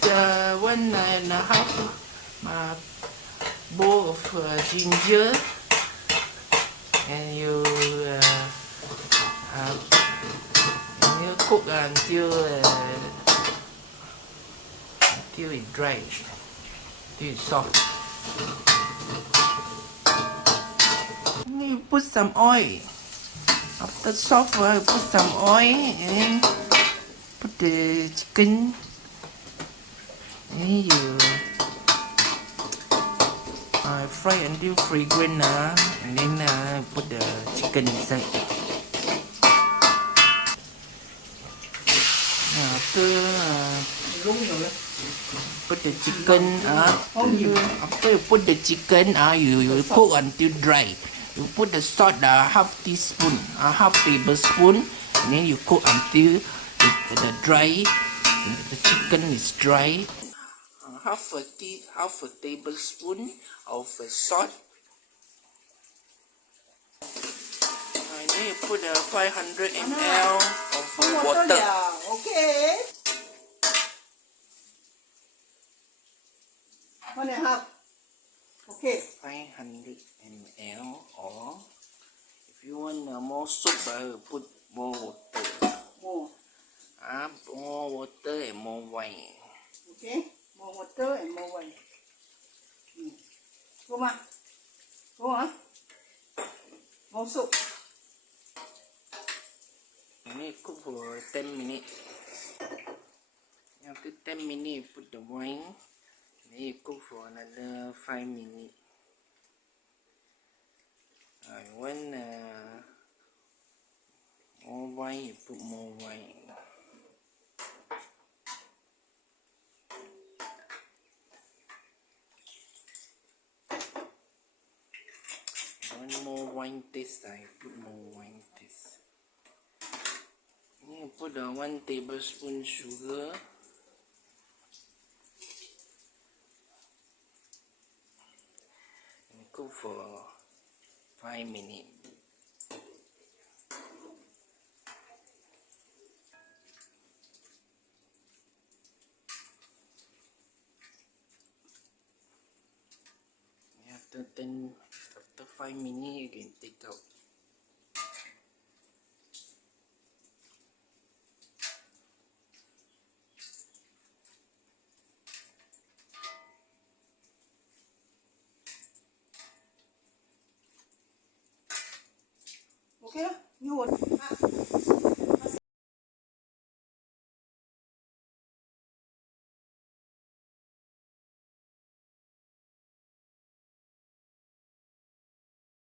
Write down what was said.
1.5 bowl of ginger, and you cook until it's dry, until it's soft. You put some oil. After soft, you put some oil and put the chicken. And you fry until fragrant, and then put the chicken inside. After put the chicken, after you put the chicken, you cook until dry. You put the salt, half teaspoon, half tablespoon, and then you cook until the chicken is dry. Half a tablespoon of salt. And then you put 500 ml of water. Okay. 1.5. Okay. 500 ml, or if you want more soup, put more water. More water and more wine. Okay. More water and more wine. Go on. Go on. More soup. You cook for 10 minutes. After 10 minutes, you put the wine. Then you cook for another 5 minutes. You want more wine, you put more wine. You want more wine taste, you put more wine taste. Then you put 1 tablespoon sugar. And cook for 5 minutes. After 5 minutes, you can take out. Okay. You want.